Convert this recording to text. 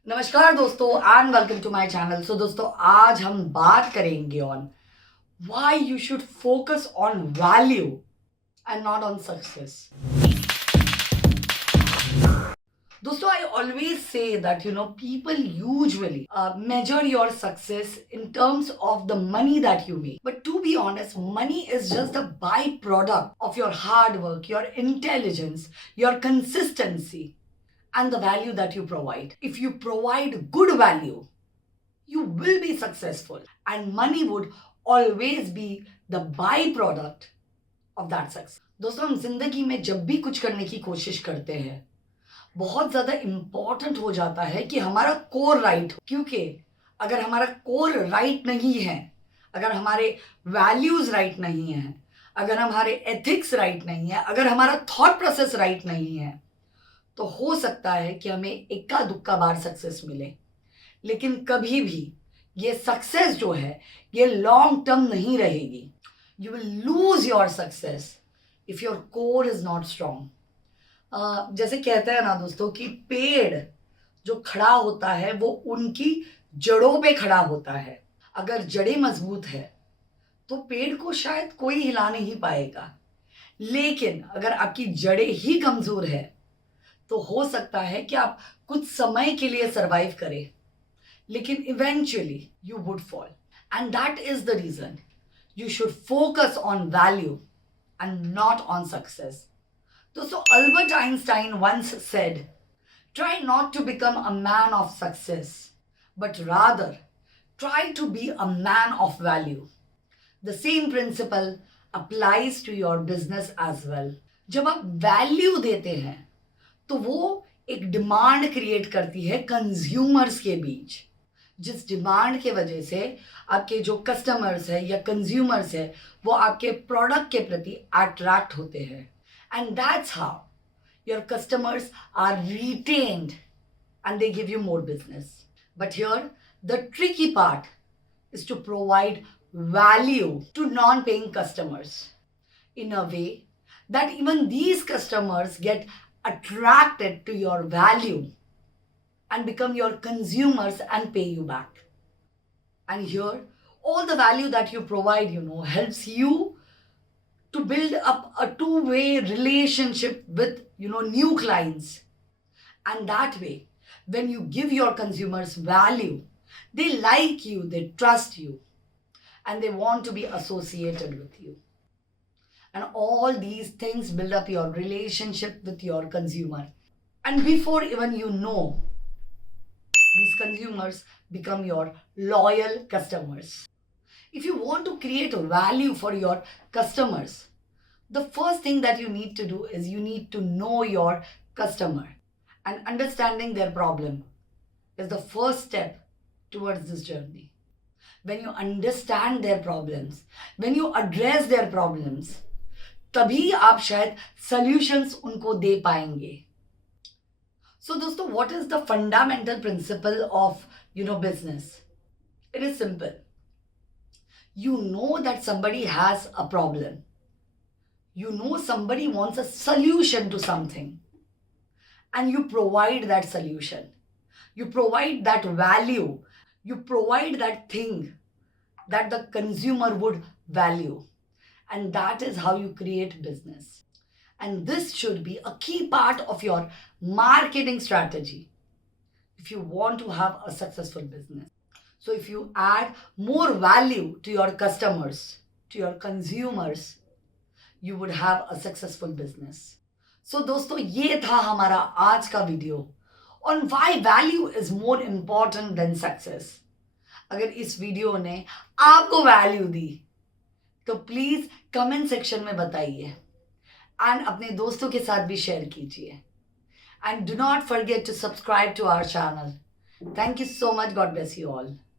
नमस्कार दोस्तों and welcome to my channel. सो दोस्तों आज हम बात करेंगे on why you should focus on value and not on success. दोस्तों I always say that people usually measure your success in terms of the money that you make, but to be honest money is just a byproduct of your hard work, your intelligence, your consistency and the value that you provide. If you provide good value, you will be successful, and money would always be the byproduct of that success. दोस्तों हम जिंदगी में जब भी कुछ करने की कोशिश करते हैं बहुत ज़्यादा इम्पॉर्टेंट हो जाता है कि हमारा कोर राइट हो, क्योंकि अगर हमारा कोर राइट नहीं है, अगर हमारे वैल्यूज राइट नहीं है, अगर हमारे एथिक्स राइट नहीं है, अगर हमारा थॉट प्रोसेस राइट नहीं है, तो हो सकता है कि हमें इक्का दुक्का बार सक्सेस मिले, लेकिन कभी भी ये सक्सेस जो है ये लॉन्ग टर्म नहीं रहेगी. You will lose your success if your core is not strong. जैसे कहते हैं ना दोस्तों कि पेड़ जो खड़ा होता है वो उनकी जड़ों पे खड़ा होता है. अगर जड़ें मजबूत है तो पेड़ को शायद कोई हिला नहीं पाएगा, लेकिन अगर आपकी जड़ें ही कमजोर है तो हो सकता है कि आप कुछ समय के लिए सरवाइव करें, लेकिन eventually you would fall. And that is the reason you should focus on value and not on success. दोस्तों Albert Einstein once said, try not to become a man of success, but rather try to be a man of value. The same principle applies to your business as well. जब आप value देते हैं तो वो एक demand create करती है consumers के बीच, जिस डिमांड के वजह से आपके जो कस्टमर्स है या कंज्यूमर्स है वो आपके प्रोडक्ट के प्रति अट्रैक्ट होते हैं. And that's how your customers are retained and they give you more business. But here, the tricky part is to provide value to non-paying customers in a way that even these customers get attracted to your value and become your consumers and pay you back. And here, all the value that you provide, helps you to build up a two-way relationship with new clients. And that way when you give your consumers value, they like you, they trust you, and they want to be associated with you. And all these things build up your relationship with your consumer, and before even these consumers become your loyal customers. If you want to create value for your customers, the first thing that you need to do is you need to know your customer, and understanding their problem is the first step towards this journey. When you understand their problems, when you address their problems, तभी आप शायद solutions उनको दे पाएंगे. So दोस्तों, what is the fundamental principle of business? It is simple. You know that somebody has a problem. You know somebody wants a solution to something, and you provide that solution. You provide that value. You provide that thing that the consumer would value. And that is how you create business. And this should be a key part of your marketing strategy if you want to have a successful business. So if you add more value to your customers, to your consumers, you would have a successful business. So दोस्तों ये था हमारा आज का video on why value is more important than success. अगर इस video ने आपको वैल्यू दी तो प्लीज कमेंट सेक्शन में बताइए, एंड अपने दोस्तों के साथ भी शेयर कीजिए. And do not forget to subscribe to our channel. Thank you so much. God bless you all.